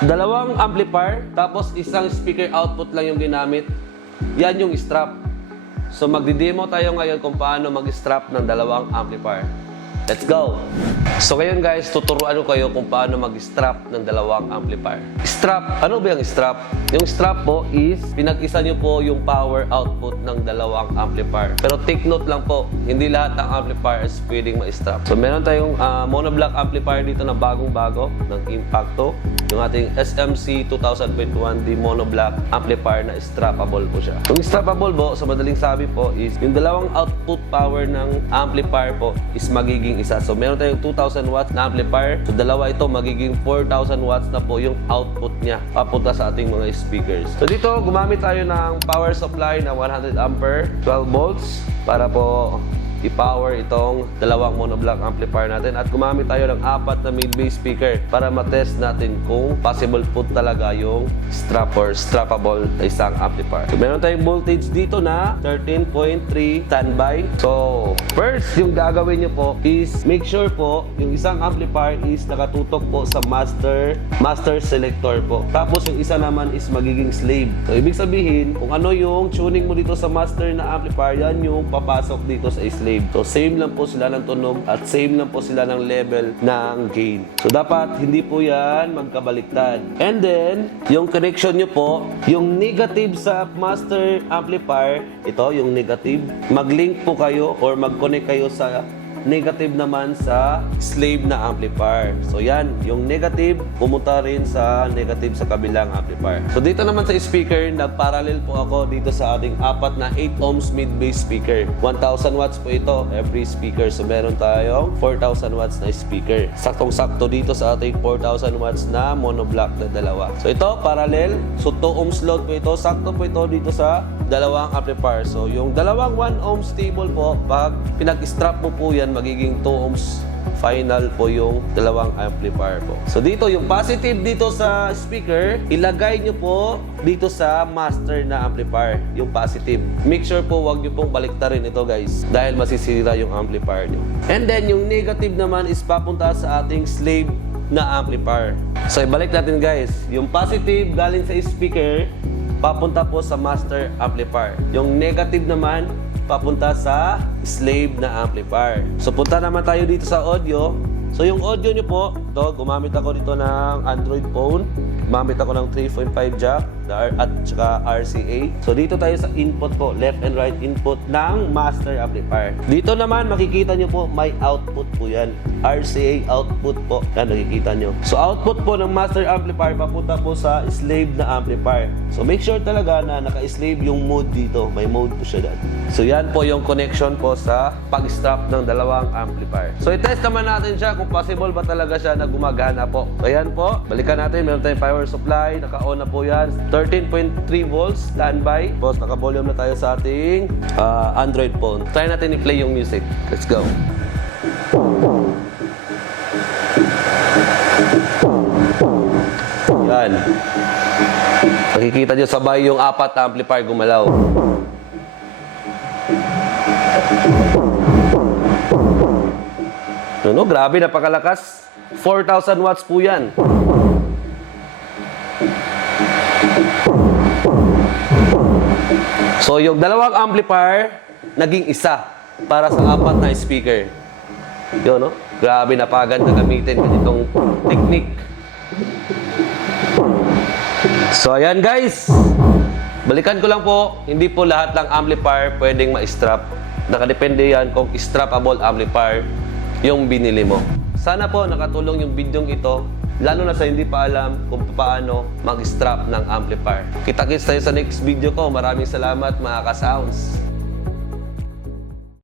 Dalawang amplifier, tapos isang speaker output lang yung ginamit. Yan yung strap. So magdi-demo tayo ngayon kung paano mag-strap ng dalawang amplifier. Let's go! So ngayon guys, tuturuan ko kayo kung paano mag-strap ng dalawang amplifier. Strap, ano ba yung strap? Yung strap po is, pinag-isa nyo po yung power output ng dalawang amplifier. Pero take note lang po, hindi lahat ng amplifiers pwedeng ma-strap. So meron tayong monoblock amplifier dito na bagong-bago ng Impacto. Yung ating SMC 2021D monoblock amplifier na strappable po siya. Yung strappable po, sa madaling sabi po is, yung dalawang output power ng amplifier po is magiging isa. So meron tayong 2,000 watts na amplifier. So dalawa ito, magiging 4,000 watts na po yung output niya papunta sa ating mga speakers. So dito, gumamit tayo ng power supply na 100 ampere, 12 volts para po i-power itong dalawang monoblock amplifier natin at gumamit tayo ng 4 na mid-bass speaker para matest natin kung possible po talaga yung strap or strappable na isang amplifier. So, meron tayong voltage dito na 13.3 standby. So, first, yung gagawin nyo po is make sure po yung isang amplifier is nakatutok po sa master selector po. Tapos yung isa naman is magiging slave. So, ibig sabihin, kung ano yung tuning mo dito sa master na amplifier, yan yung papasok dito sa slave. So, same lang po sila ng tunog at same lang po sila ng level ng gain. So, dapat hindi po yan magkabaliktad. And then, yung connection nyo po, yung negative sa master amplifier, ito yung negative, mag-link po kayo or mag-connect kayo sa negative naman sa slave na amplifier. So yan, yung negative pumunta rin sa negative sa kabilang amplifier. So dito naman sa speaker, nag-parallel po ako dito sa ating 4 na 8 ohms mid-bass speaker. 1,000 watts po ito every speaker. So meron tayong 4,000 watts na speaker. Saktong-sakto dito sa ating 4,000 watts na monoblock na dalawa. So ito, parallel. So 2 ohms load po ito. Sakto po ito dito sa dalawang amplifier. So yung dalawang 1 ohm stable po, pag pinag-strap mo po yan, magiging 2 ohms final po yung dalawang amplifier po. So dito, yung positive dito sa speaker, ilagay nyo po dito sa master na amplifier, yung positive. Make sure po wag nyo pong baliktarin ito guys, dahil masisira yung amplifier nyo. And then yung negative naman is papunta sa ating slave na amplifier. So ibalik natin guys, yung positive galing sa speaker, papunta po sa master amplifier. Yung negative naman, papunta sa slave na amplifier. So, punta naman tayo dito sa audio. So, yung audio nyo po, ito, gumamit ako dito ng Android phone. Gumamit ako ng 3.5 jack at saka RCA. So, dito tayo sa input po, left and right input ng master amplifier. Dito naman, makikita nyo po, may output po yan. RCA output po. Yan, nakikita nyo. So, output po ng master amplifier, papunta po sa slave na amplifier. So, make sure talaga na naka-slave yung mode dito. May mode po siya dyan. So, yan po yung connection po sa pag-strap ng dalawang amplifier. So, i-test naman natin siya kung possible ba talaga siya na gumagana po. So, ayan po. Balikan natin. Meron tayong power supply. Naka-on na po yan. 13.3 volts. Standby. Boss, naka-volume na tayo sa ating Android phone. Try natin i-play yung music. Let's go. Yan. Nakikita nyo sabay yung 4 na amplifier gumalaw. No, grabe, napakalakas. 4,000 watts po yan. So, yung dalawang amplifier, naging isa para sa 4 na speaker. Yun, no? Grabe, napaganda gamitin itong technique. So, ayan guys. Balikan ko lang po, hindi po lahat ng amplifier pwedeng ma-strap. Nakadepende yan kung strappable amplifier yung binili mo. Sana po nakatulong yung video ito, lalo na sa hindi pa alam kung paano mag-strap ng amplifier. Kita-kits tayo sa next video ko. Maraming salamat mga ka-sounds.